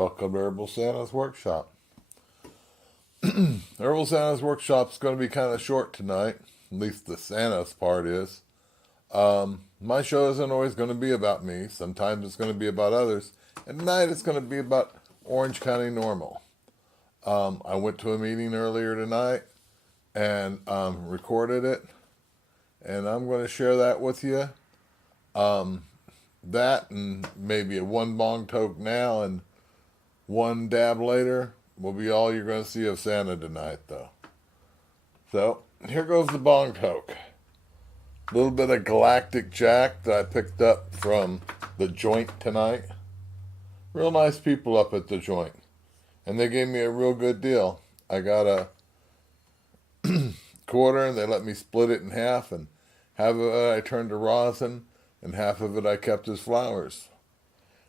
Welcome to Herbal Santa's Workshop. Herbal Santa's Workshop is going to be kind of short tonight. At least the Santa's part is. My show isn't always going to be about me. Sometimes it's going to be about others. And tonight it's going to be about Orange County NORML. I went to a meeting earlier tonight and recorded it. And I'm going to share that with you. That and maybe a one bong toke now and one dab later will be all you're going to see of Santa tonight, though. So, here goes the bong toke. A little bit of Galactic Jack that I picked up from the joint tonight. Real nice people up at the joint. And they gave me a real good deal. I got a quarter and they let me split it in half, and half of it I turned to rosin and half of it I kept as flowers.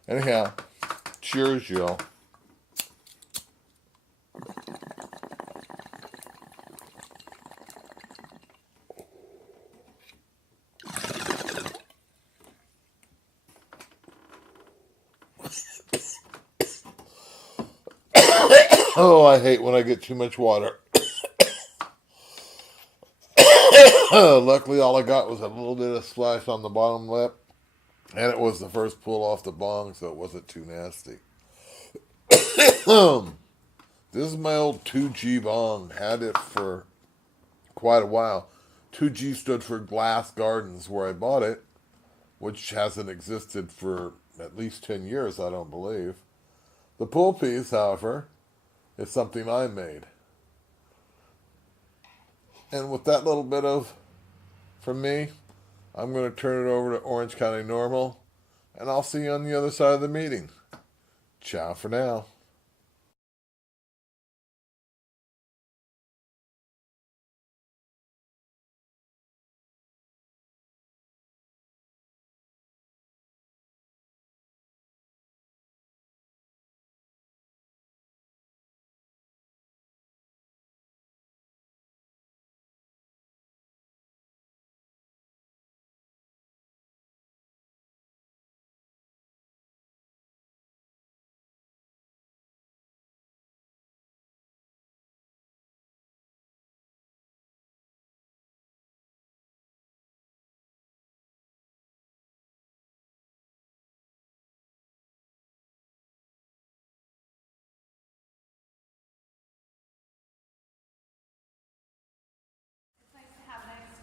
Anyhow, cheers, y'all. Oh, I hate when I get too much water. Luckily, all I got was a little bit of splash on the bottom lip, and it was the first pull off the bong, so it wasn't too nasty. This is my old 2G bong. Had it for quite a while. 2G stood for Glass Gardens, where I bought it, which hasn't existed for at least 10 years, I don't believe. The pull piece, however, is something I made. And with that little bit of from me, I'm going to turn it over to Orange County NORML, and I'll see you on the other side of the meeting. Ciao for now.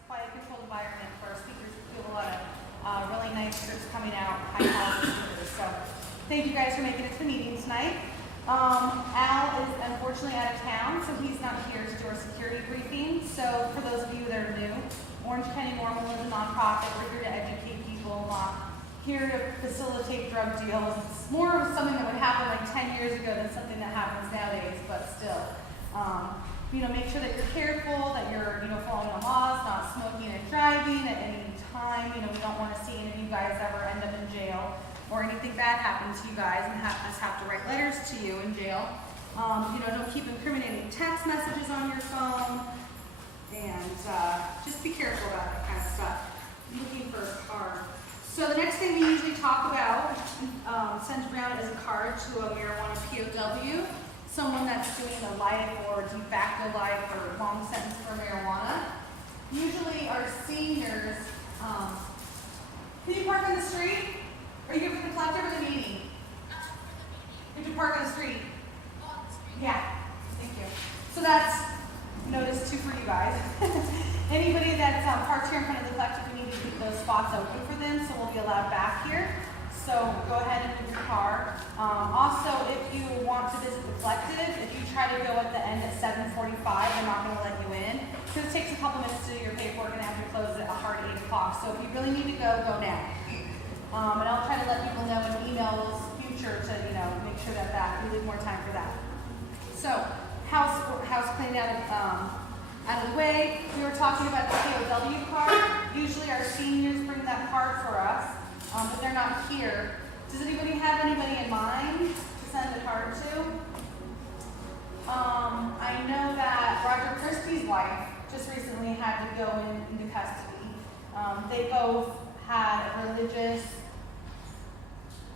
Quiet, controlled environment for our speakers. We have a lot of really nice groups coming out, high quality speakers. So thank you guys for making it to the meeting tonight. Al is unfortunately out of town, so he's not here to do our security briefing. So for those of you that are new, Orange County NORML is a nonprofit. We're here to educate people, not here to facilitate drug deals. It's more of something that would happen like 10 years ago than something that happens nowadays, but still. Make sure that you're careful, that you're, following the laws, not smoking and driving at any time. We don't want to see any of you guys ever end up in jail or anything bad happen to you guys and have us have to write letters to you in jail. Don't keep incriminating text messages on your phone, and just be careful about that kind of stuff. Looking for a card. So the next thing we usually talk about, sent around as a card to a marijuana POW. Someone that's doing a life or de facto life or long sentence for marijuana. Usually our seniors, can you park on the street? Are you here for the collective or the meeting? Could you park on the street? Yeah, thank you. So that's notice too for you guys. Anybody that's parked here in front of the collective, we need to keep those spots open for them, so we'll be allowed back here. So go ahead and move your car. Also, if you want to visit the collective, if you try to go at the end at 7:45, they're not going to let you in because it takes a couple minutes to do your paperwork and after close at a hard 8 o'clock. So if you really need to go now. And I'll try to let people know in emails future to make sure that we leave more time for that. So house cleaned out of the way. We were talking about the POW card. Usually our seniors bring that card for us. But they're not here. Does anybody have anybody in mind to send a card to? I know that Roger Christie's wife just recently had to go into custody. They both had a religious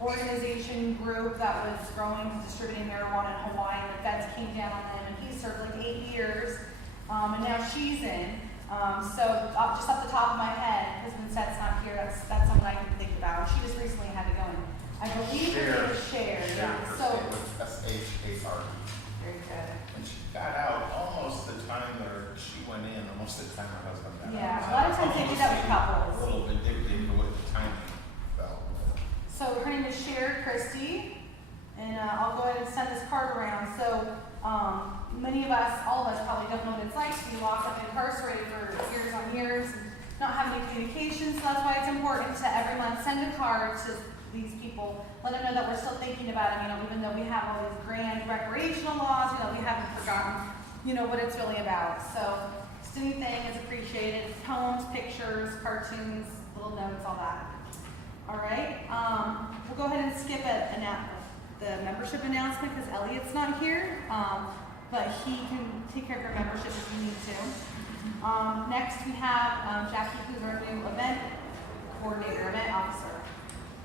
organization group that was growing and distributing marijuana in Hawaii. The feds came down on them, and he served like 8 years, and now she's in. Just off the top of my head, because when Seth's not here, that's something I can think about. She just recently had to go in. I believe her name is Shared. Yeah. So SHAR. very good. And she got out almost the time that she went in, almost the time her husband got out. Yeah, a lot of times they do that with couples. A little bit, they didn't know what the timing felt. So her name is Shared Christie, and I'll go ahead and send this card around. So many of us, all of us probably don't know what it's like to be locked up and incarcerated for years on years and not have any communication. So that's why it's important to every month send a card to these people, let them know that we're still thinking about them, even though we have all these grand recreational laws, we haven't forgotten, what it's really about. So just anything is appreciated. Poems, pictures, cartoons, little notes, all that. All right, we'll go ahead and skip the membership announcement because Elliot's not here, but he can take care of your membership if you need to. Next we have Jackie, who's our new event coordinator, event officer.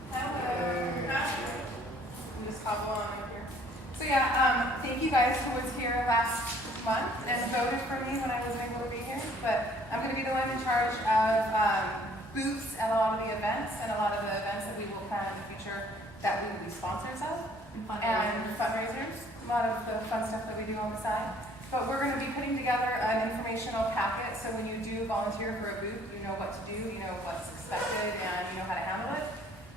Hello. I'm just hop on in here. So yeah, thank you guys who was here last month and voted for me when I wasn't able to be here. But I'm going to be the one in charge of booths at a lot of the events and a lot of the events that we will plan in the future that we will be sponsors of and fundraisers. A lot of the fun stuff that we do on the side. But we're going to be putting together an informational packet so when you do volunteer for a booth, you know what to do, you know what's expected, and you know how to handle it.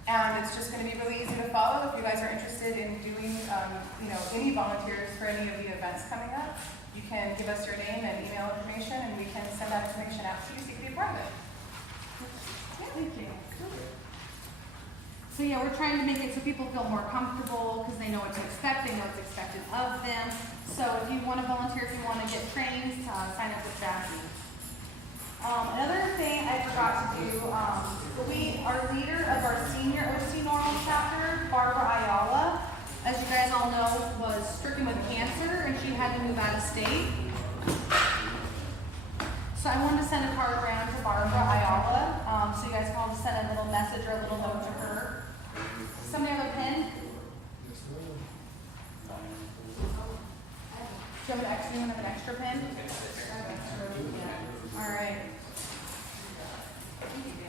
And it's just going to be really easy to follow. If you guys are interested in doing, any volunteers for any of the events coming up, you can give us your name and email information, and we can send that information out to you so you can be a part of it. Thank you. So yeah, we're trying to make it so people feel more comfortable because they know what to expect, they know what's expected of them. So if you want to volunteer, if you want to get trained, sign up with Jackie. Another thing I forgot to do, our leader of our senior OC NORML chapter, Barbara Ayala, as you guys all know, was stricken with cancer and she had to move out of state. So I wanted to send a card around to Barbara Ayala, so you guys can all just send a little message or a little note to her. Somebody have a pen? Do you have an extra pen? All right.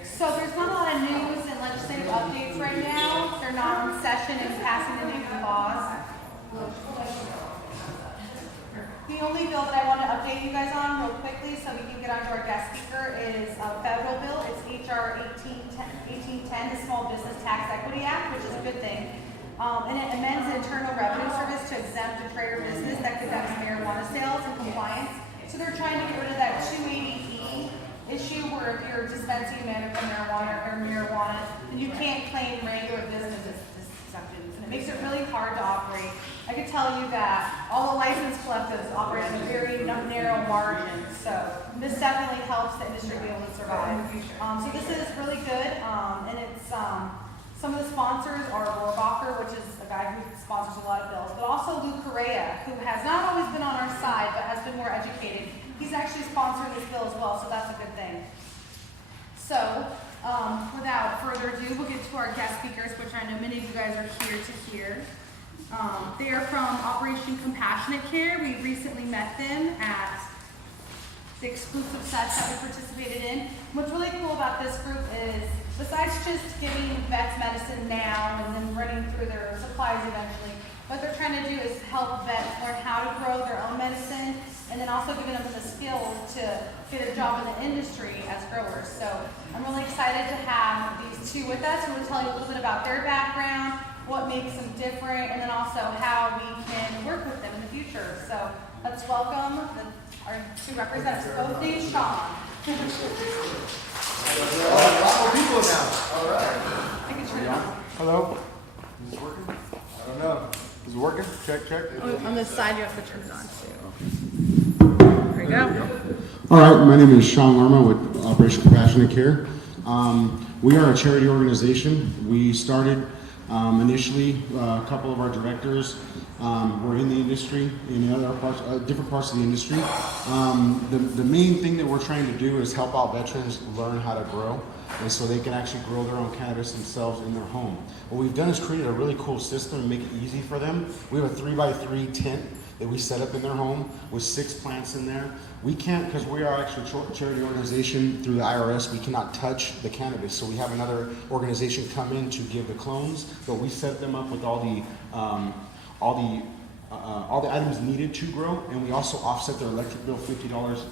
So there's not a lot of news and legislative updates right now. They're not in session and passing the new laws. The only bill that I want to update you guys on real quickly so we can get on to our guest speaker is a federal bill. It's HR 1810, the Small Business Tax Equity Act, which is a good thing. And it amends the Internal Revenue Service to exempt a trade or business that conducts marijuana sales in compliance. So they're trying to get rid of that 280E issue where if you're dispensing medical marijuana, then you can't claim regular business exemptions. And it makes it really hard to operate. I can tell you that all the license collectors operate on a very narrow margin. So this definitely helps the industry be able to survive. So this is really good. And it's some of the sponsors are Rohrabacher, which is a guy who sponsors a lot of bills, but also Lou Correa, who has not always been on our side, but has been more educated. He's actually sponsoring this bill as well, so that's a good thing. So, without further ado, we'll get to our guest speakers, which I know many of you guys are here to hear. They are from Operation Compassionate Care. We recently met them at the exclusive sets that we participated in. What's really cool about this group is, besides just giving vets medicine now and then running through their supplies eventually, what they're trying to do is help vets learn how to grow their own medicine and then also giving them the skills to get a job in the industry as growers. So I'm really excited to have these two with us who will tell you a little bit about their background, what makes them different, and then also how we can work with them in the future. So let's welcome our two representatives, both named Sean. People now. All right. I can turn it on. Hello. Is this working? I don't know. Is it working? Check, check. On this side, you have to turn it on too. There you go. All right, my name is Sean Lerma with Operation Compassionate Care. We are a charity organization. We started Initially, a couple of our directors were in the industry, in other parts, different parts of the industry. The main thing that we're trying to do is help out veterans learn how to grow, and so they can actually grow their own cannabis themselves in their home. What we've done is created a really cool system and make it easy for them. We have a 3x3 tent that we set up in their home with 6 plants in there. We can't, because we are actually a charity organization through the IRS, we cannot touch the cannabis. So we have another organization come in to give the clones, but we set them up with all the items needed to grow, and we also offset their electric bill $50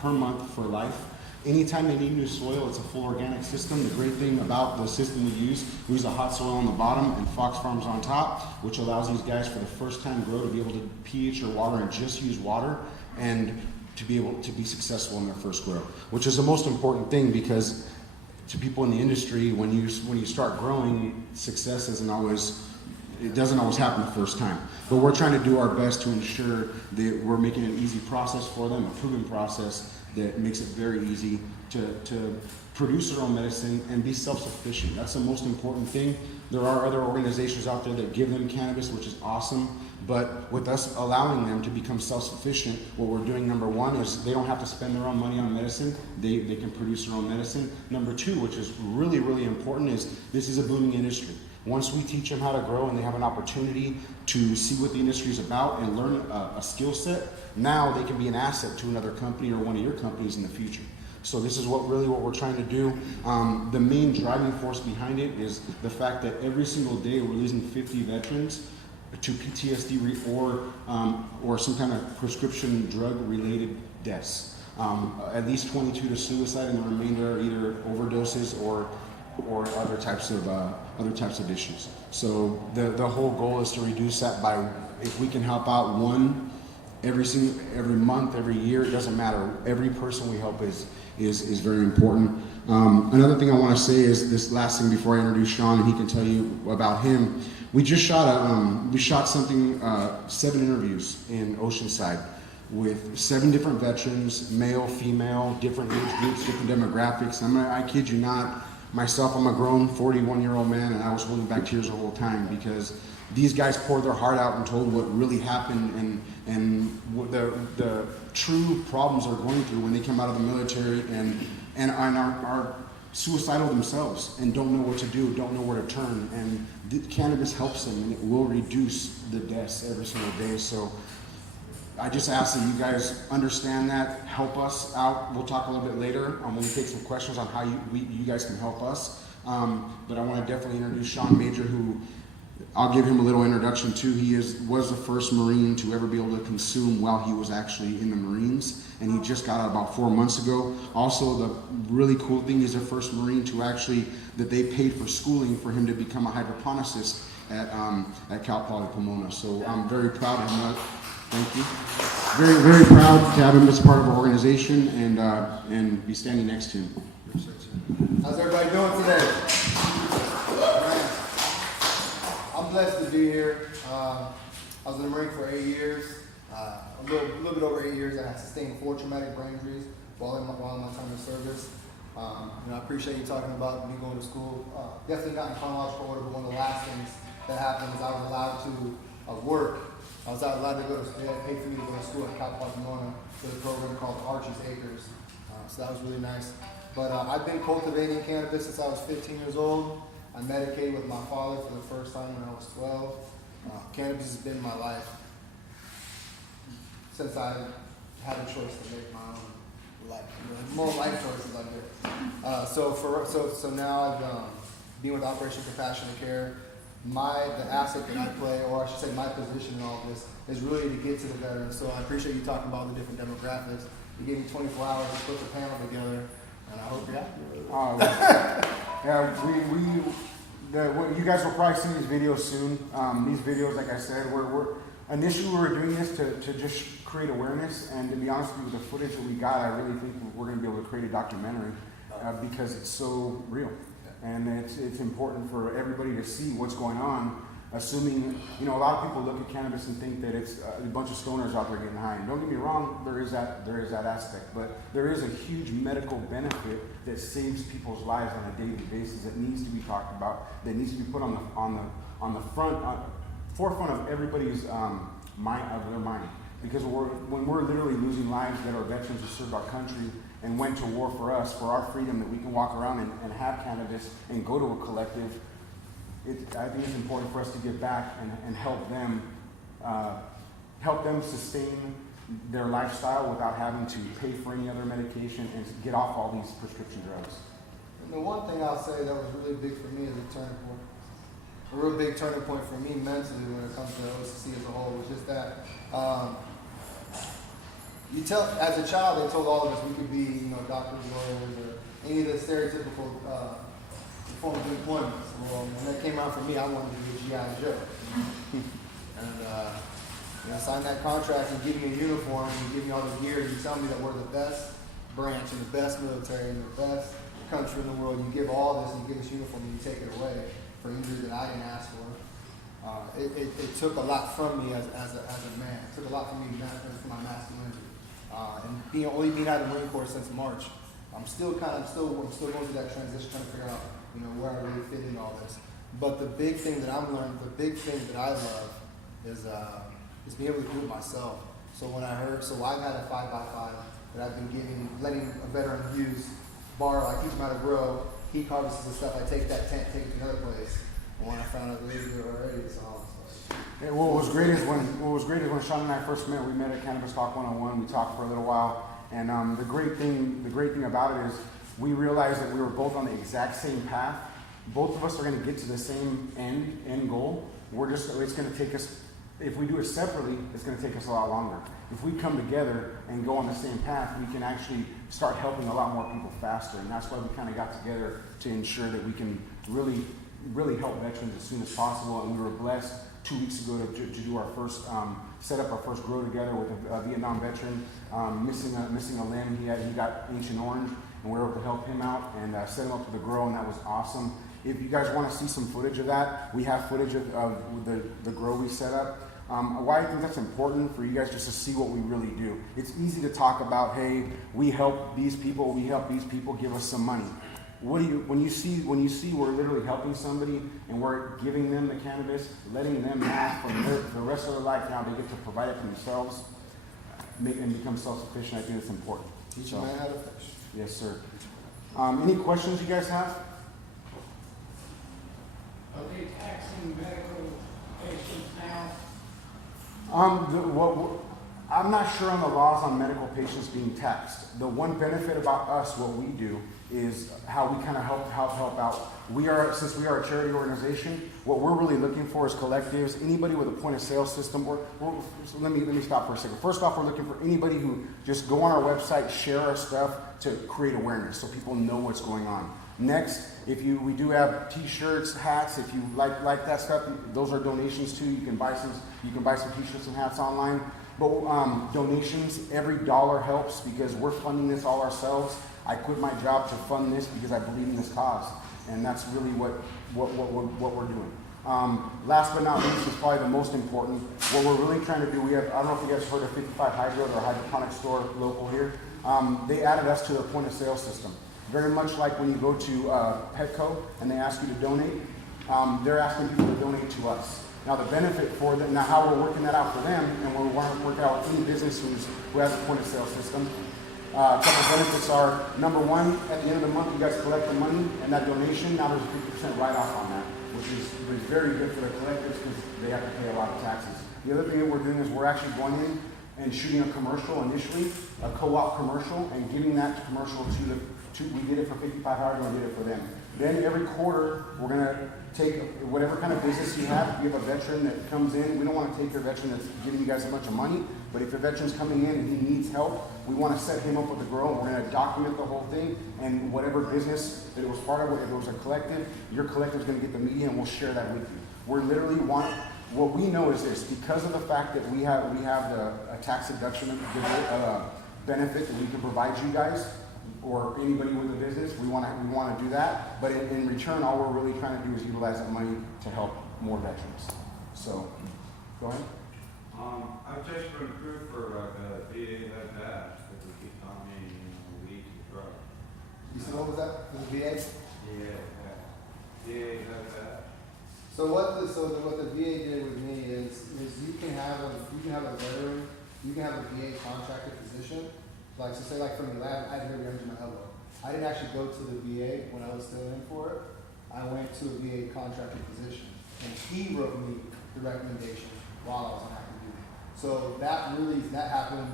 per month for life. Anytime they need new soil, it's a full organic system. The great thing about the system we use a hot soil on the bottom and Fox Farms on top, which allows these guys for the first time grow to be able to pH their water and just use water, and to be able to be successful in their first grow, which is the most important thing, because to people in the industry, when you start growing, success doesn't always happen the first time. But we're trying to do our best to ensure that we're making an easy process for them, a proven process that makes it very easy to produce their own medicine and be self-sufficient. That's the most important thing. There are other organizations out there that give them cannabis, which is awesome. But with us allowing them to become self-sufficient, what we're doing, number one, is they don't have to spend their own money on medicine. They can produce their own medicine. Number two, which is really, really important, is this is a booming industry. Once we teach them how to grow and they have an opportunity to see what the industry is about and learn a skill set, now they can be an asset to another company or one of your companies in the future. So this is what we're trying to do. The main driving force behind it is the fact that every single day we're losing 50 veterans to PTSD or some kind of prescription drug related deaths. At least 22 to suicide, and the remainder are either overdoses or other types of issues. So the whole goal is to reduce that by, if we can help out one every month, every year, it doesn't matter. Every person we help is very important. Another thing I want to say is this last thing before I introduce Sean and he can tell you about him. We just shot something, 7 interviews in Oceanside with 7 different veterans, male, female, different age groups, different demographics. I kid you not, myself, I'm a grown 41-year-old man, and I was holding back tears the whole time, because these guys poured their heart out and told what really happened and what the true problems they're going through when they come out of the military and are suicidal themselves and don't know what to do, don't know where to turn. And the cannabis helps them, and it will reduce the deaths every single day. So I just ask that you guys understand that, help us out. We'll talk a little bit later when we take some questions on how you guys can help us. But I want to definitely introduce Sean Major, who I'll give him a little introduction too. He was the first Marine to ever be able to consume while he was actually in the Marines, and he just got out about 4 months ago. Also, the really cool thing is the first Marine to actually, that they paid for schooling for him to become a hydroponicist at Cal Poly Pomona. So I'm very proud of him. Thank you. Very, very proud to have him as part of our organization and be standing next to him. How's everybody doing today? I'm blessed to be here. I was in the Marine for 8 years. A little bit over 8 years. I sustained 4 traumatic brain injuries while in my time in service. I appreciate you talking about me going to school. Definitely not in chronological order, but one of the last things that happened is I was allowed to work. I was allowed to go to school. They had paid for me to go to school at Cal Poly Pomona for the program called Archie's Acres. So that was really nice. But I've been cultivating cannabis since I was 15 years old. I medicated with my father for the first time when I was 12. Cannabis has been my life since I had a choice to make my own life, more life choices like this. So now I've been with Operation Compassionate Care. The asset that I play, or I should say my position in all of this, is really to get to the veterans. So I appreciate you talking about the different demographics. You gave me 24 hours to put the panel together, and I hope you're happy. You guys will probably see these videos soon. These videos, like I said, initially we were doing this to just create awareness, and to be honest with you, with the footage that we got, I really think we're going to be able to create a documentary because it's so real. And it's important for everybody to see what's going on. assuming, you know, a lot of people look at cannabis and think that it's a bunch of stoners out there getting high. And don't get me wrong, there is that aspect, but there is a huge medical benefit that saves people's lives on a daily basis that needs to be talked about, that needs to be put on the forefront of everybody's mind. Because when we're literally losing lives that are veterans who served our country and went to war for us, for our freedom, that we can walk around and have cannabis and go to a collective, I think it's important for us to give back and help them sustain their lifestyle without having to pay for any other medication and to get off all these prescription drugs. And the one thing I'll say that was really big for me as a turning point, a real big turning point for me mentally when it comes to OCC as a whole, was just that as a child, they told all of us we could be, you know, doctors, lawyers, or any of the stereotypical forms of employment. Well, when that came out for me, I wanted to be a G.I. Joe. And you know, sign that contract and give me a uniform and give me all the gear and you tell me that we're the best branch and the best military and the best country in the world. You give all this and you give us uniform and you take it away for injuries that I didn't ask for. It took a lot from me as a man. It took a lot from me for my masculinity. And only being out of the Marine Corps since March, I'm still going through that transition, trying to figure out, you know, where I really fit in all this. But the big thing that I'm learning, the big thing that I love is being able to do it myself. So when I got a 5x5 that I've been letting a veteran use, borrow. I teach him how to grow. He harvests the stuff. I take that tent, take it to another place. And when I found out they do it already, it's all. Yeah, what was great is when Sean and I first met. We met at Cannabis Talk 101. We talked for a little while, and the great thing about it is we realized that we were both on the exact same path. Both of us are going to get to the same end goal. It's going to take us. If we do it separately, it's going to take us a lot longer. If we come together and go on the same path, we can actually start helping a lot more people faster. And that's why we kind of got together to ensure that we can really help veterans as soon as possible. And we were blessed 2 weeks ago to do our first, set up our first grow together with a Vietnam veteran missing a limb. He got Ancient Orange, and we were able to help him out and set him up to the grow, and that was awesome. If you guys want to see some footage of that, we have footage of the grow we set up. Why I think that's important for you guys just to see what we really do. It's easy to talk about, hey, we help these people, give us some money. When you see we're literally helping somebody and we're giving them the cannabis, letting them have for the rest of their life, now they get to provide it for themselves and become self-sufficient. I think it's important. Teach a man how to fish. Yes, sir. Any questions you guys have? Are they taxing medical patients now? I'm not sure on the laws on medical patients being taxed. The one benefit about us, what we do, is how we kind of help out. Since we are a charity organization, what we're really looking for is collectives, anybody with a point of sale system. So let me stop for a second. First off, we're looking for anybody who just go on our website, share our stuff to create awareness so people know what's going on. Next, we do have t-shirts, hats. If you like that stuff, those are donations too. You can buy some t-shirts and hats online. But donations, every dollar helps because we're funding this all ourselves. I quit my job to fund this because I believe in this cause, and that's really what we're doing. Last but not least is probably the most important. What we're really trying to do, I don't know if you guys heard of 55 Hydro, or hydroponic store local here. They added us to their point of sale system. Very much like when you go to Petco and they ask you to donate, they're asking people to donate to us. Now the benefit for them, now how we're working that out for them, and we're working it out with any business who has a point of sale system. A couple benefits are, number one, at the end of the month you guys collect the money and that donation, now there's a 50% write-off on that, which is very good for the collectives because they have to pay a lot of taxes. The other thing that we're doing is we're actually going in and shooting a commercial initially, a co-op commercial, and giving that commercial we did it for 55 hours and we did it for them. Then every quarter, we're going to take whatever kind of business you have. If you have a veteran that comes in, we don't want to take your veteran that's giving you guys a bunch of money, but if your veteran's coming in and he needs help, we want to set him up with a grow, and we're going to document the whole thing, and whatever business that it was part of, if it was a collective, your collective is going to get the media, and we'll share that with you. We're literally what we know is this, because of the fact that we have a tax deduction benefit that we can provide you guys, or anybody with a business, we want to do that. But in return, all we're really trying to do is utilize that money to help more veterans. So, go ahead. I've just been approved for like a VA that pass, but we keep telling me, we need to try. You said what was that? For the VA? Yeah, VA that pass. So what the VA did with me is you can have a veteran, you can have a VA contracted physician. Like, so say like from the lab, I had never injured my elbow. I didn't actually go to the VA when I was still in for it. I went to a VA contracted physician, and he wrote me the recommendation while I was on active duty. So that happened.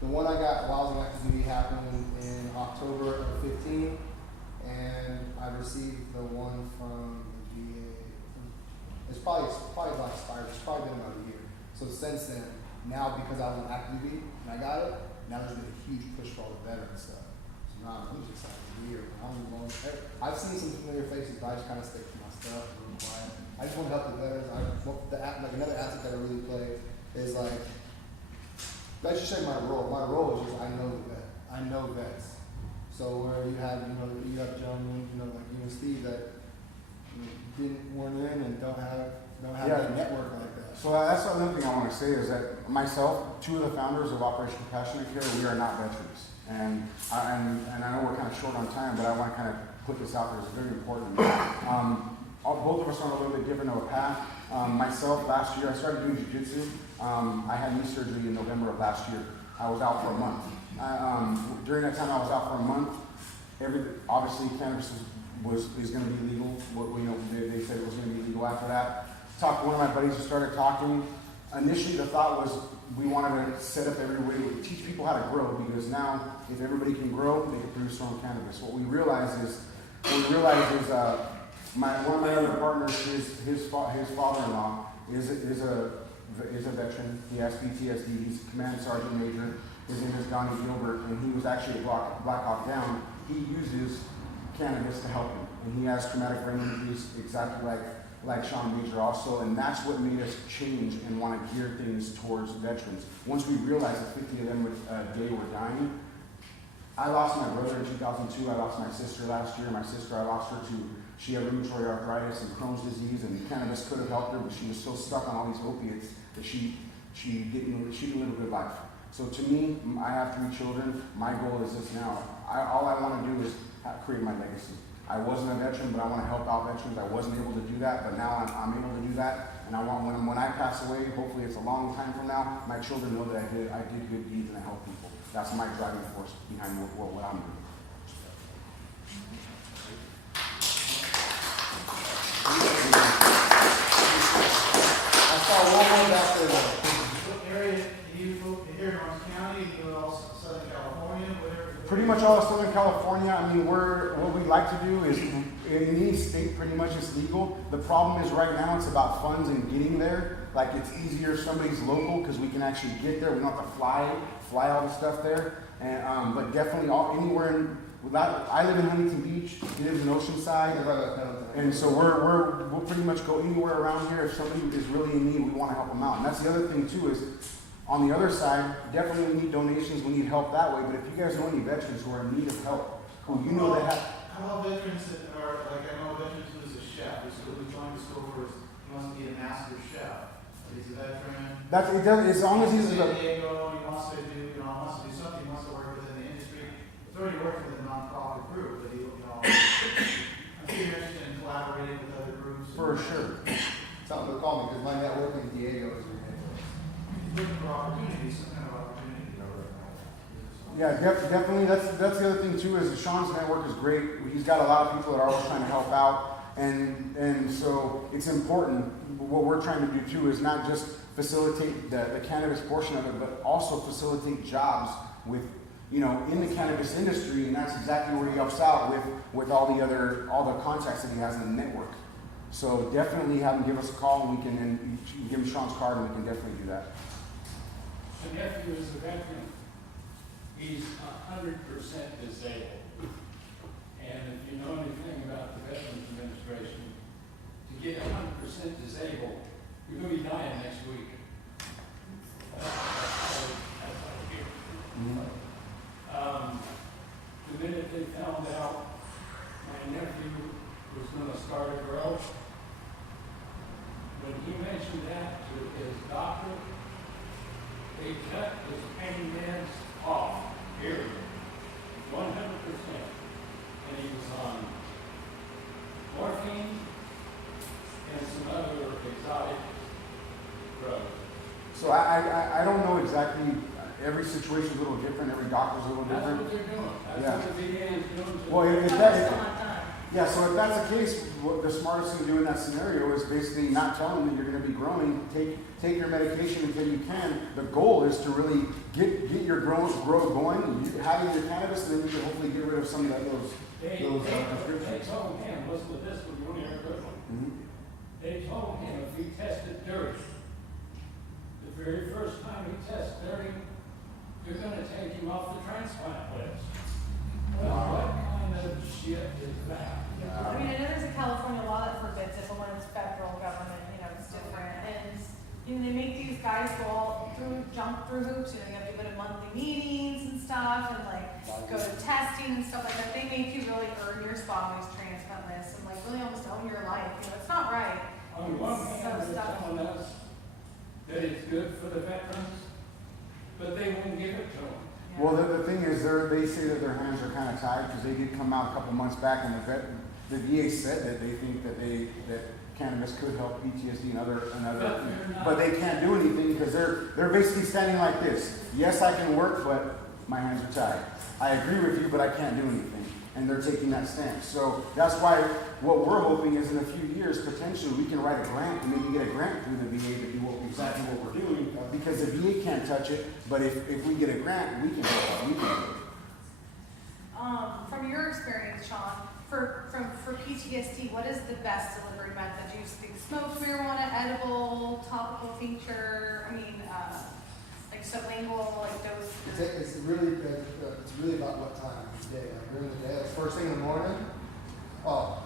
The one I got while I was on active duty happened in October of 15, and I received the one from the VA. It's probably not expired. It's probably been about a year. So since then, now because I was on active duty and I got it, now there's been a huge push for all the veteran stuff. So now I'm just excited to be here. I've seen some familiar faces, but I just kind of stick to my stuff, a little quiet. I just want to help the veterans. Like another asset that I really play is like, let's just say my role. My role is just I know the vet. I know vets. So where you have gentlemen, like you and Steve that weren't in and don't have that network like that. So that's another thing I want to say is that myself, two of the founders of Operation Compassionate Care, we are not veterans. And I know we're kind of short on time, but I want to kind of put this out there. It's very important. Both of us are on a little bit different of a path. Myself, last year, I started doing jiu-jitsu. I had knee surgery in November of last year. I was out for a month. During that time I was out for a month, obviously cannabis is going to be legal. They said it was going to be legal after that. Talked to one of my buddies who started talking. Initially the thought was we wanted to set up everybody, teach people how to grow, because now if everybody can grow, they can produce their own cannabis. What we realized is one of my other partners, his father-in-law is a veteran. He has PTSD. He's a command sergeant major. His name is Donnie Gilbert, and he was actually a Black Hawk Down. He uses cannabis to help him, and he has traumatic brain injuries, exactly like Sean Major also, and that's what made us change and want to gear things towards veterans. Once we realized that 50 of them a day were dying, I lost my brother in 2002. I lost my sister last year. My sister, I lost her to, she had rheumatoid arthritis and Crohn's disease, and cannabis could have helped her, but she was so stuck on all these opiates that she didn't live a good life. So to me, I have 3 children. My goal is this now. All I want to do is create my legacy. I wasn't a veteran, but I want to help out veterans. I wasn't able to do that, but now I'm able to do that. And I want, when I pass away, hopefully it's a long time from now, my children know that I did good deeds and I helped people. That's my driving force behind what I'm doing. I saw one more back there though. What area do you go here in Orange County, you go all Southern California, whatever? Pretty much all of Southern California. I mean, what we like to do is, in any state pretty much it's legal. The problem is right now it's about funds and getting there. Like, it's easier if somebody's local because we can actually get there. We don't have to fly all the stuff there. And but definitely anywhere I live in Huntington Beach. He lives in Oceanside. And so we'll pretty much go anywhere around here. If somebody is really in need, we want to help them out. And that's the other thing too is, on the other side, definitely we need donations, we need help that way, but if you guys know any veterans who are in need of help, who you know that have... How about veterans that are, like I know a veteran who is a chef, he's going to school for he wants to be a master chef. He's a veteran. As long as he's San Diego, he wants to do something, he wants to work within the industry. He's already working with a nonprofit group, but I'm interested in collaborating with other groups. For sure. Something to call me because my network in Diego is ridiculous. Looking for opportunities, some kind of opportunity. Yeah, definitely. That's the other thing too is Sean's network is great. He's got a lot of people that are always trying to help out, and so it's important. What we're trying to do too is not just facilitate the cannabis portion of it, but also facilitate jobs with in the cannabis industry, and that's exactly where he helps out with all the contacts that he has in the network. So definitely have him give us a call, and we can give him Sean's card, and we can definitely do that. My nephew is a veteran. He's 100% disabled. And if you know anything about the Veterans Administration, to get 100% disabled, you're going to be dying next week. That's how I hear. The minute they found out my nephew was going to start a grow, when he mentioned that to his doctor, they cut his pain meds off, period, 100%. And he was on morphine and some other exotic drugs. So I don't know exactly, every situation's a little different, every doctor's a little That's different. what they're doing. Yeah. That's what the VA is doing. to Well, them. if Still that, not done. yeah, so if that's the case, what the smartest thing to do in that scenario is basically not tell them that you're gonna be growing, take your medication until you can. The goal is to really get your growth going, having your cannabis, and then you can hopefully get rid of some of those They prescriptions. told him, listen to this one, you want to hear a good one. Mhm. They told him if he tested dirty, the very first time he tests dirty, you're gonna take him off the transplant list. Well, what kind of shit is that? I mean, I know there's a California law that forbids it, but when it's federal government, it's different. And, they make these guys jump through hoops, you have to go to monthly meetings and stuff, and go to testing and stuff like that. They make you really earn your spot on these transplant lists and really almost own your life. It's not right. On one It's hand, so they're stuff. telling us that it's good for the veterans, but they won't give it to them. Well, the thing is, they say that their hands are kind of tied because they did come out a couple months back, and the VA said that they think that cannabis could help PTSD and other, but they can't do anything because they're basically standing like this. Yes, I can work, but my hands are tied. I agree with you, but I can't do anything, and they're taking that stance. So that's why what we're hoping is in a few years, potentially, we can write a grant and maybe get a grant through the VA to do exactly what we're doing, because the VA can't touch it, but if we get a grant, we can do it. From your experience, Sean, for PTSD, what is the best delivery method? Do you think smoked marijuana, edible, topical tincture? Sublingual, dose? It's really about what time of the day. During the day, first thing in the morning, a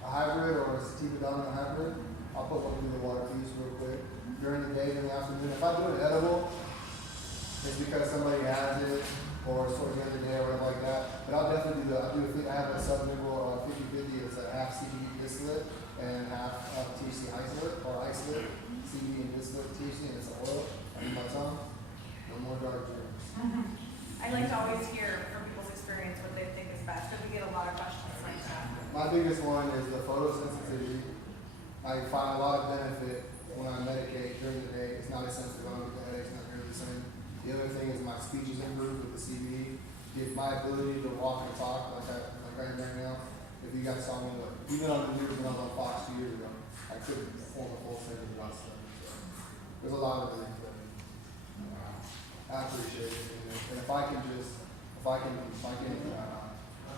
hybrid or a sativa dominant hybrid. I'll put one through the water fuse real quick. During the day, in the afternoon, if I do an edible, it's because somebody has it or it's towards the end of the day or whatever like that. But I'll definitely do I have a sublingual 50/50. It's a half CBD distillate and half THC isolate or isolate. CBD and distillate THC, and it's an oil under my tongue. No more dark germs. I like to always hear from people's experience what they think is best, because we get a lot of questions like that. My biggest one is the photosensitivity. I find a lot of benefit when I medicate during the day. It's not as sensitive. I don't get the headaches, not nearly the same. The other thing is my speech is improved with the CBD. Give my ability to walk and talk like I am right now. If you guys saw me, even on the news when I was on Fox 2 years ago, I couldn't form a full sentence without stuff. There's a lot of things that I appreciate it. And if I can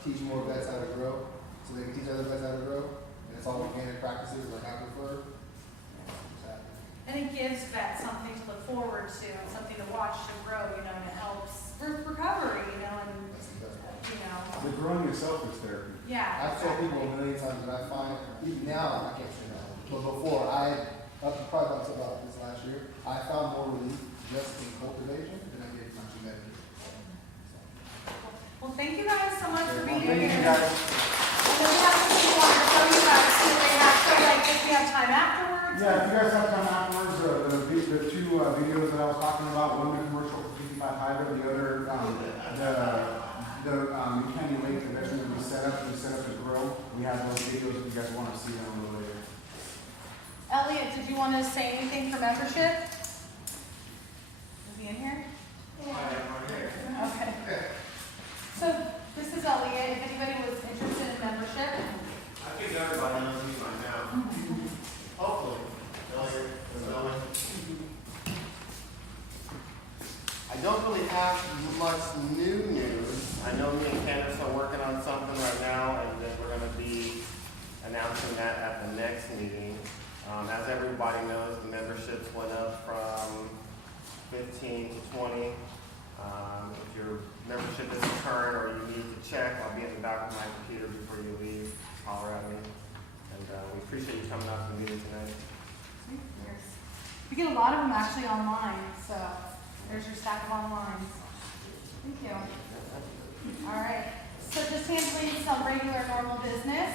teach more vets how to grow, so they can teach other vets how to grow, and it's all organic practices like I prefer. And it gives vets something to look forward to, and something to watch to grow, and it helps recovery, The growing itself is therapy. Yeah. I've told people a million times that I find, even now, I can't say that, but before, probably about this last year, I found more relief just in cultivation than I did my medication. Well, thank you guys so much for being Thank here. you, guys. And then we have some people want to show you guys, see if they have, if we have time afterwards. Yeah, if you guys have time afterwards, the two videos that I was talking about, one the commercial for 55 hybrid, the other, you can't even wait the veteran to be set up to grow. We have those videos if you guys want to see them a little later. Elliot, did you want to say anything for membership? Is he in here? Okay. So this is Elliot. If anybody was interested in membership. I think everybody knows me by now. Hopefully. I don't really have much new news. I know me and Candace are working on something right now, and then we're going to be announcing that at the next meeting. As everybody knows, the memberships went up from 15 to 20. If your membership is current or you need to check, I'll be in the back of my computer before you leave. Holler at me. And we appreciate you coming out to the meeting tonight. We get a lot of them actually online, so there's your stack of online. Thank you. All right. So just handling some regular normal business.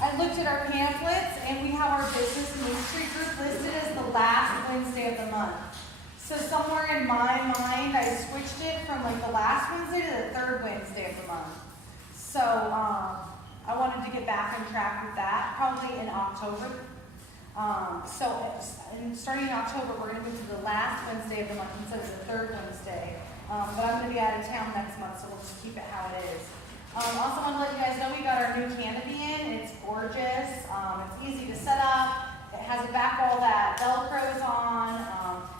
I looked at our pamphlets, and we have our business and Main Street group listed as the last Wednesday of the month. So somewhere in my mind, I switched it from like the last Wednesday to the third Wednesday of the month. So I wanted to get back on track with that, probably in October. Starting in October, we're going to move to the last Wednesday of the month instead of the third Wednesday. But I'm going to be out of town next month, so we'll just keep it how it is. Also want to let you guys know we got our new canopy in. It's gorgeous. It's easy to set up. It has a back wall that Velcro's on.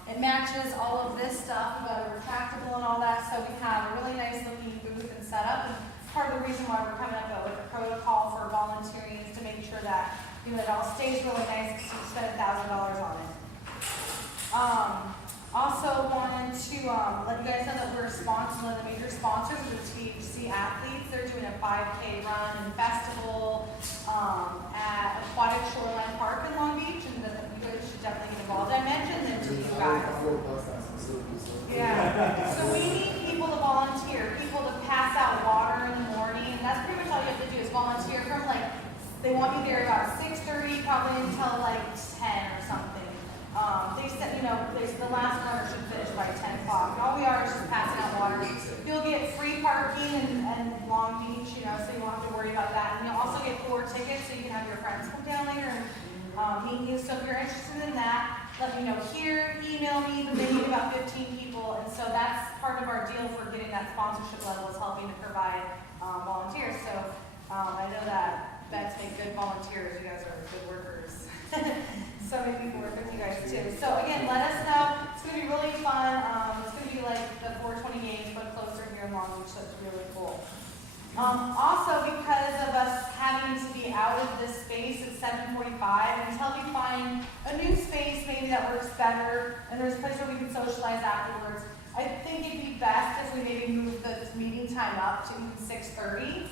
It matches all of this stuff. We've got a retractable and all that, so we have a really nice looking booth and setup. And part of the reason why we're coming up with a protocol for volunteering is to make sure that it all stays really nice because we spent $1,000 on it. Also wanted to let you guys know that we're a sponsor, one of the major sponsors of the THC athletes. They're doing a 5K run and festival at Aquatic Shoreline Park in Long Beach, and you guys should definitely get involved. I mentioned them to you guys. Yeah. So we need people to volunteer, people to pass out water in the morning, and that's pretty much all you have to do is volunteer from they want you there about 6:30, probably until 10 or something. They said, the last runner should finish by 10 o'clock. And all we are is just passing out water. You'll get free parking in Long Beach, so you won't have to worry about that. And you'll also get 4 tickets so you can have your friends come down later and meet you. So if you're interested in that, let me know here, email me. They need about 15 people. And so that's part of our deal for getting that sponsorship level is helping to provide volunteers. So I know that vets make good volunteers. You guys are good workers. So maybe we can work with you guys too. So again, let us know. It's going to be really fun. It's going to be like the 420 games, but closer here in Long Beach, so it's really cool. Also, because of us having to be out of this space at 7:45, until we find a new space maybe that works better, and there's a place where we can socialize afterwards, I think it'd be best if we maybe move the meeting time up to even 6:30.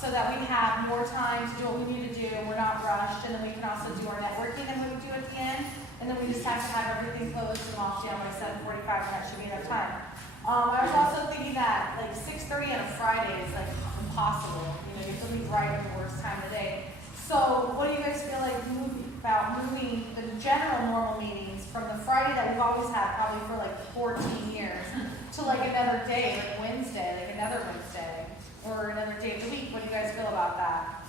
So that we have more time to do what we need to do, we're not rushed, and then we can also do our networking and what we do at the end, and then we just have to have everything closed and off down by 7:45, and that should be enough time. I was also thinking that 6:30 on a Friday is impossible. You have to leave right at the worst time of the day. So what do you guys feel like about moving the general normal meetings from the Friday that we've always had, probably for 14 years, to another day, Wednesday, another Wednesday? Or another day of the week. What do you guys feel about that?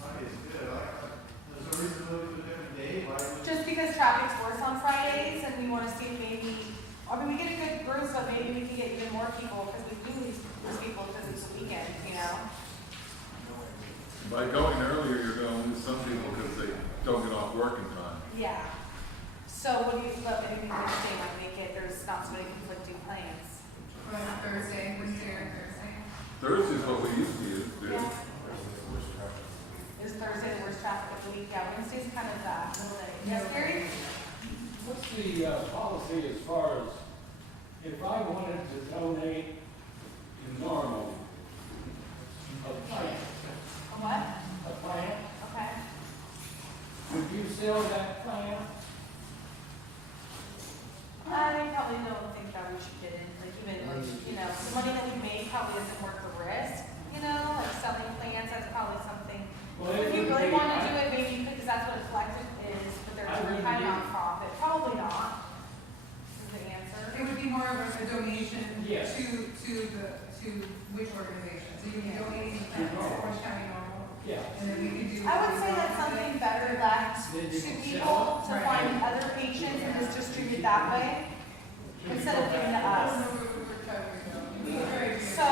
Friday's good. There's a reason to move to a different day. Just because traffic's worse on Fridays, and we want to see maybe, we get a good group, but maybe we can get even more people because we do lose people because it's a weekend, By going earlier, you're going to lose some people because they don't get off work in time. Yeah. So what do you feel about maybe Wednesday might make it, there's not so many conflicting plans? Thursday, Wednesday or Thursday. Thursday's what we used to use. Yeah. Is Thursday the worst traffic of the week? Yeah, Wednesday's kind of that. Yes, Gary? What's the policy as far as if I wanted to donate to NORML a plant? A what? A plant? Okay. Would you sell that plant? I probably don't think that we should get in, the money that we make probably isn't worth the risk, selling plants, that's probably something. Well, If you really want to do it, maybe you could, because that's what a collective is, but they're I really kind of do. nonprofit, probably not, is the answer. It would be more of a donation Yes. to which organization? So you can donate to Orange County NORML, Yeah. and then we can do. I would say that's something better left Then to you can people sell to Right. find other patients and just distribute that way, instead of giving to us. So,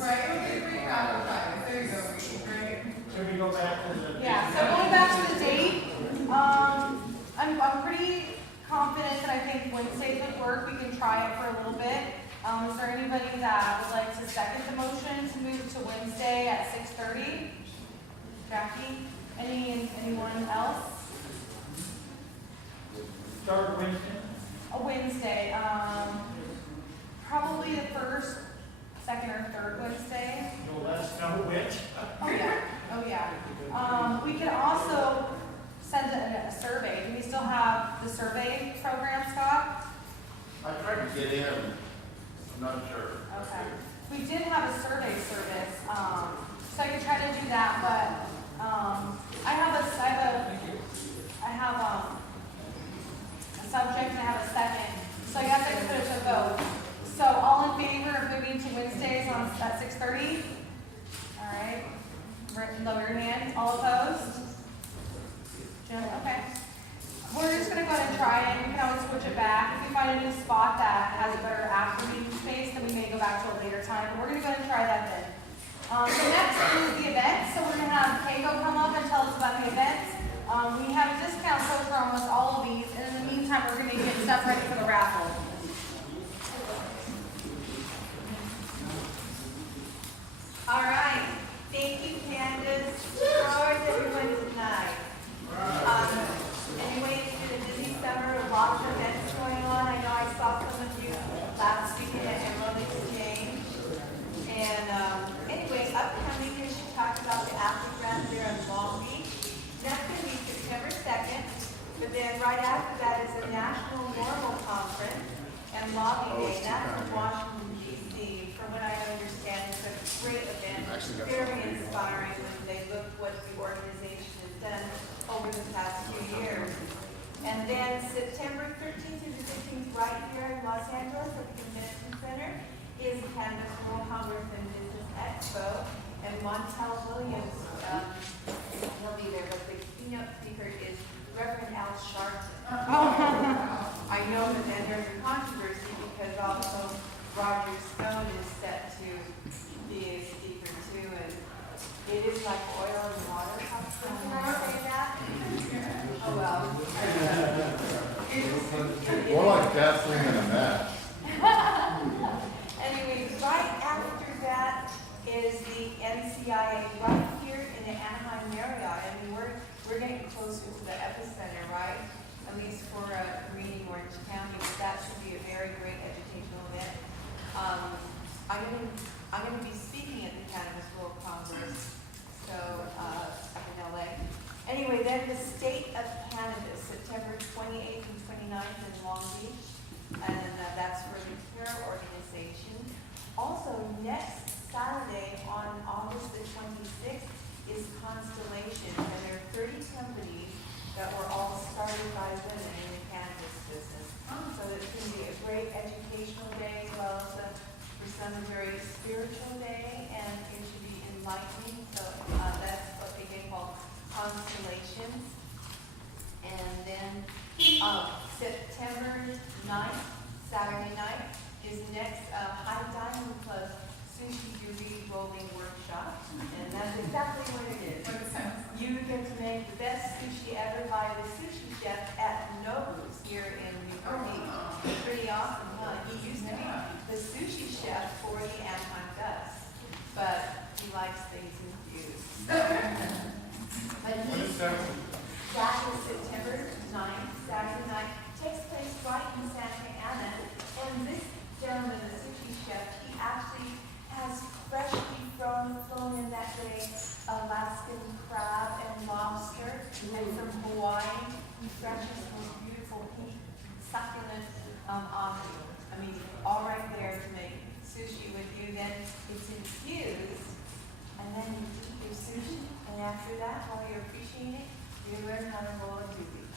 Right, okay, free travel time, there you go, right? Should we go back to the? yeah, so going back to the date, I'm pretty confident that I think Wednesday would work. We can try it for a little bit. Is there anybody that would like to second the motion to move to Wednesday at 6:30? Jackie? Anyone else? Start Wednesday? A Wednesday, probably the first, second, or third Wednesday. You'll let us know which. Oh yeah. We could also send a survey. Do we still have the survey program, Scott? I tried to get in, I'm not sure. Okay. We did have a survey service, so I could try to do that, but I have a subject and I have a second. So I guess I can put it to a vote. So all in favor of moving to Wednesdays at 6:30? All right. Lower your hand. All opposed? Jim, okay. We're just gonna go ahead and try it. We can always switch it back. If we find a new spot that has a better after meeting space, then we may go back to a later time. But we're gonna go ahead and try that then. So next is the events. So we're gonna have Keiko come up and tell us about the events. We have discount codes for almost all of these, and in the meantime, we're gonna get stuff ready for the raffle. All right, thank you, Candace. How is everyone tonight? Anyway, it's been a busy summer, a lot of events going on. I know I saw some of you last weekend at Herbal Exchange. And anyway, upcoming, we should talk about the Athlete Grant there in Long Beach. That's going to be September 2nd. But then right after that is the National NORML Conference and Lobby Day. That's in Washington, D.C. From what I understand, it's a great event, very inspiring when they look what the organization has done over the past few years. And then September 13th to the 15th, right here in Los Angeles at the Convention Center, is Candace World Congress and Business Expo. And Montel Williams will be there, but the keynote speaker is Reverend Al Sharpton. I know that then there's a controversy because also Roger Stone is set to be a speaker too, and it is like oil and water. Can I say that? Oh well. More like gasoline in a match. Anyway, right after that is the NCIA right here in the Anaheim Marriott. I mean, we're getting closer to the epicenter, right? At least for Green Orange County, but that should be a very great educational event. I'm going to be speaking at the Cannabis World Congress, so up in LA. Anyway, then the State of Cannabis, September 28th and 29th in Long Beach, and that's for the CARE organization. Also, next Saturday on August the 26th is Constellation, and there are 30 companies that were all started by women in the cannabis business. So it's going to be a great educational day as well as for some a very spiritual day, and it should be enlightening. So that's what they get called Constellations. And then September 9th, Saturday night, is next High Diamond Club Sushi Juri Rolling Workshop. And that's exactly what it is. You get to make the best sushi ever by the sushi chef at Nobu's here in Newport Beach. Pretty awesome, huh? He used to be the sushi chef for the Anaheim Ducks, but he likes things infused. But that is September 9th, Saturday night. Takes place right in Santa Ana. And this gentleman, the sushi chef, he actually has freshly flown in that day Alaskan crab and lobster. And from Hawaii, he freshes those beautiful pink succulent all right there to make sushi with you. Then it's infused, and then you eat your sushi. And after that, while you're appreciating it, you learn how to roll a doobie.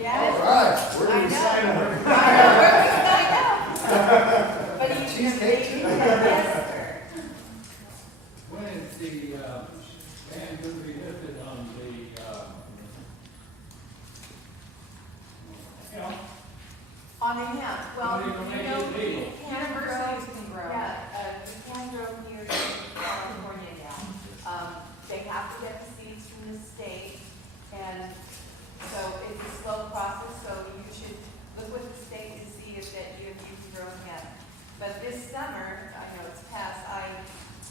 Yeah. All right, where do I we know. sign up? Where do we sign up? But you Cheesecake too? yes, sir. When is the ban going to be lifted on the, On the hemp, well, Well, it'll make it legal. Universities can grow. Yeah, you can grow here in California now. They have to get the seeds from the state, and so it's a slow process, so you should look with the state to see if that you have used growing hemp. But this summer, I know it's past, I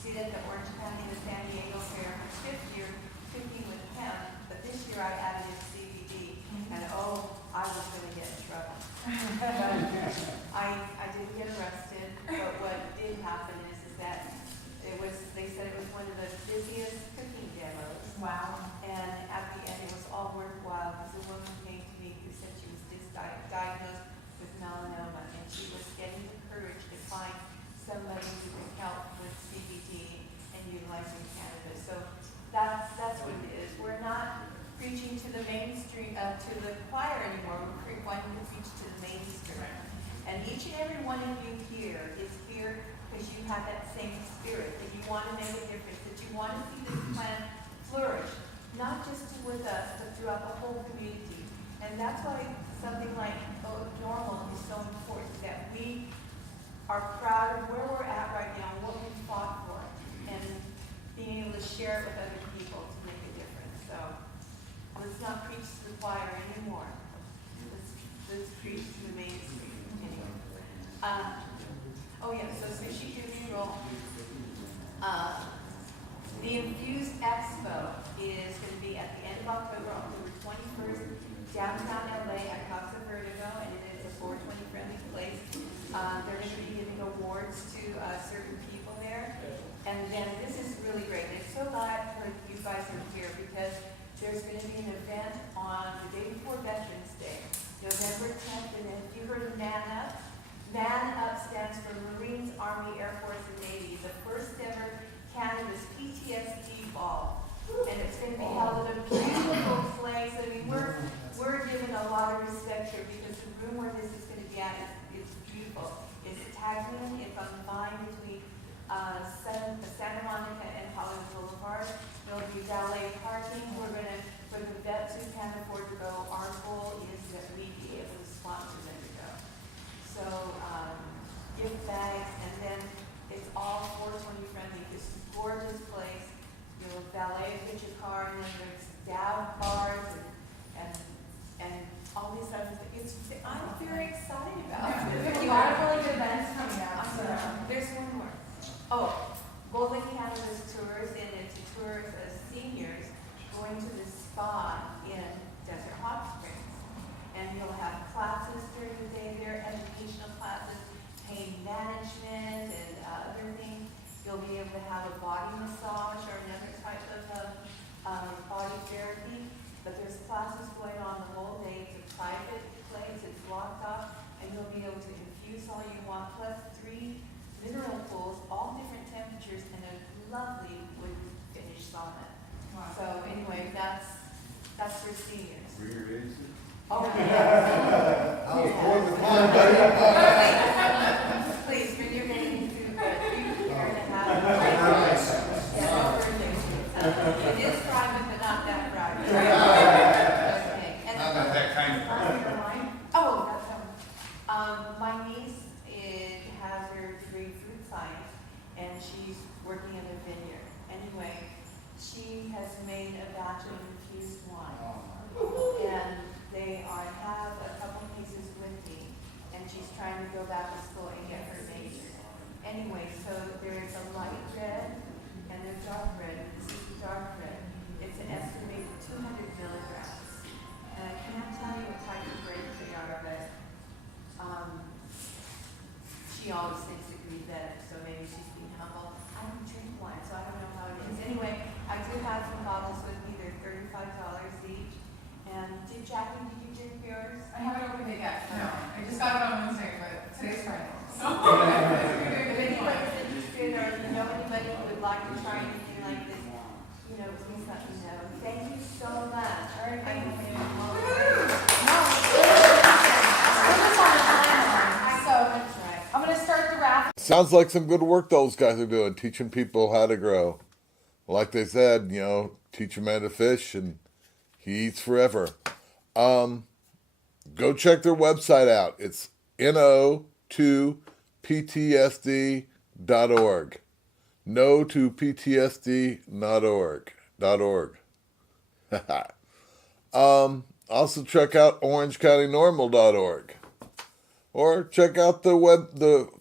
did at the Orange County and the San Diego Fair, my 5th year cooking with hemp, but this year I added in CBD, and I was gonna get in trouble. I didn't get arrested, but what did happen is that they said it was one of the busiest cooking demos. Wow. And at the end, it was all worthwhile because a woman came to me who said she was diagnosed with melanoma, and she was getting the courage to find somebody who could help with CBD and utilizing have that same spirit, that you want to make a difference, that you want to see this plant flourish, not just with us, but throughout the whole community. And that's why something like NORML is so important, that we are proud of where we're at right now, what we fought for, and being able to share it with other people to make a difference. So let's not preach to the choir anymore. Let's preach to the mainstream anyway. Oh yeah, so she can roll. The Infused Expo is going to be at the end of October, October 21st, downtown LA at Casa Vertigo, and it is a 420 friendly place. They're going to be giving awards to certain people there. And then this is really great. And it's so glad that you guys are here because there's going to be an event on the day before Veterans Day, November 10th. And if you heard of Man Up stands for Marines, Army, Air Force, and Navy, the first ever Canada's PTSD ball. And it's going to be held at a beautiful place. I mean, we're giving a lot of respect here because the room where this is going to be at is beautiful. It's Taglian. It's on the line between Santa Monica and Hollywood Boulevard. There'll be valet parking. We're going to, for the vets who can't afford to go, our goal is that we be able to sponsor them to go. So, gift bags, and then it's all 420 friendly. This gorgeous place. You'll valet get your car, and then there's Dow bars and all these other things. I'm very excited about it. There's a lot of really good events coming out, so. There's one more. Oh, Golden Canada's tours, and it's a tour of seniors going to the spa in Desert Hot Springs. And you'll have classes during the day there, educational classes, pain management, and other things. You'll be able to have a body massage or another type of body therapy. But there's classes going on the whole day. It's a private place. It's locked off. And you'll be able to infuse all you want, plus 3 mineral pools, all different temperatures, and a lovely wood finish sauna. Wow. So anyway, that's for seniors. For your age? Oh, yeah. I was born with mine, buddy. Please, when you're getting into you're gonna have it is private, but not that private. Okay. And Not that kind of oh, that's my niece has her degree in food science, and she's working in a vineyard. Anyway, she has made a batch of infused wine, and they have a couple pieces with me, and she's trying to go back to school and get her major. Anyway, so there's a light red and a dark red. This is the dark red. It's an estimated 200 milligrams. And I can't tell you what type of grapes they are, but she always thinks it could be better, so maybe she's being humble. I don't drink wine, so I don't know how it is. Anyway, I do have some bottles with me. They're $35 each. And Jackie, did you drink yours? I haven't opened it yet, no. I just got it on Wednesday, but today's Friday. So. If anybody's interested or you know anybody who would like to try anything like this, please let me know. Thank you so much. All right, thank you. I'm going to start the raffle. Sounds like some good work those guys are doing, teaching people how to grow. Like they said, teach a man to fish and he eats forever. Go check their website out. It's no2ptsd.org. no2ptsd.org. Also check out orangecountynormal.org. Or check out the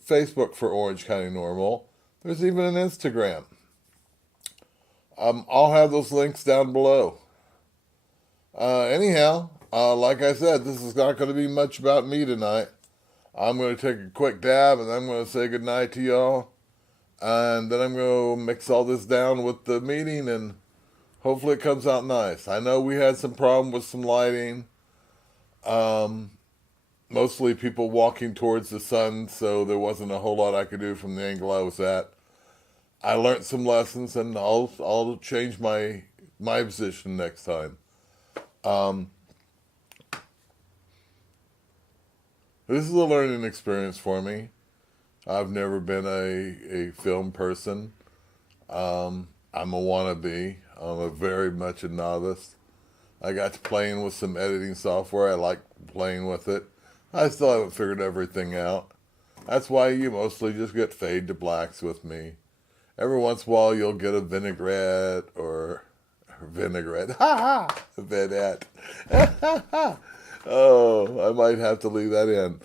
Facebook for Orange County NORML. There's even an Instagram. I'll have those links down below. Anyhow, like I said, this is not going to be much about me tonight. I'm going to take a quick dab and I'm going to say goodnight to y'all. And then I'm going to mix all this down with the meeting and hopefully it comes out nice. I know we had some problem with some lighting. Mostly people walking towards the sun, so there wasn't a whole lot I could do from the angle I was at. I learned some lessons, and I'll change my position next time. This is a learning experience for me. I've never been a film person. I'm a wannabe. I'm a very much a novice. I got to playing with some editing software. I like playing with it. I still haven't figured everything out. That's why you mostly just get fade to blacks with me. Every once in a while you'll get a vinaigrette or vinaigrette. Ha ha! Vinette. Oh, I might have to leave that in.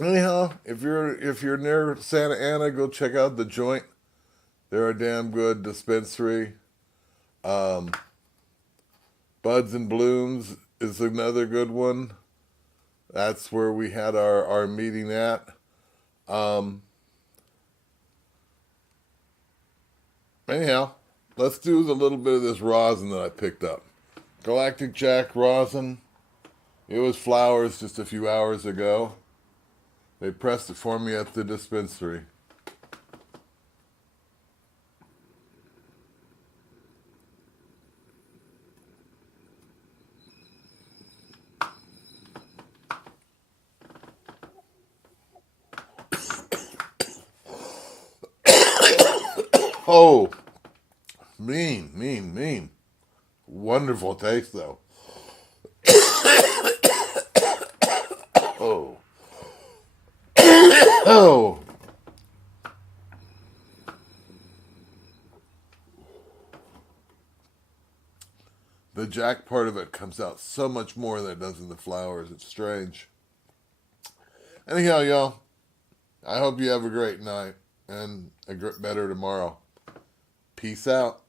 Anyhow, if you're near Santa Ana, go check out The Joint. They're a damn good dispensary. Buds and Blooms is another good one. That's where we had our meeting at. Anyhow, let's do a little bit of this rosin that I picked up. Galactic Jack rosin. It was flowers just a few hours ago. They pressed it for me at the dispensary. Oh, mean. Wonderful taste, though. Oh. Oh. The jack part of it comes out so much more than it does in the flowers. It's strange. Anyhow, y'all, I hope you have a great night and a better tomorrow. Peace out.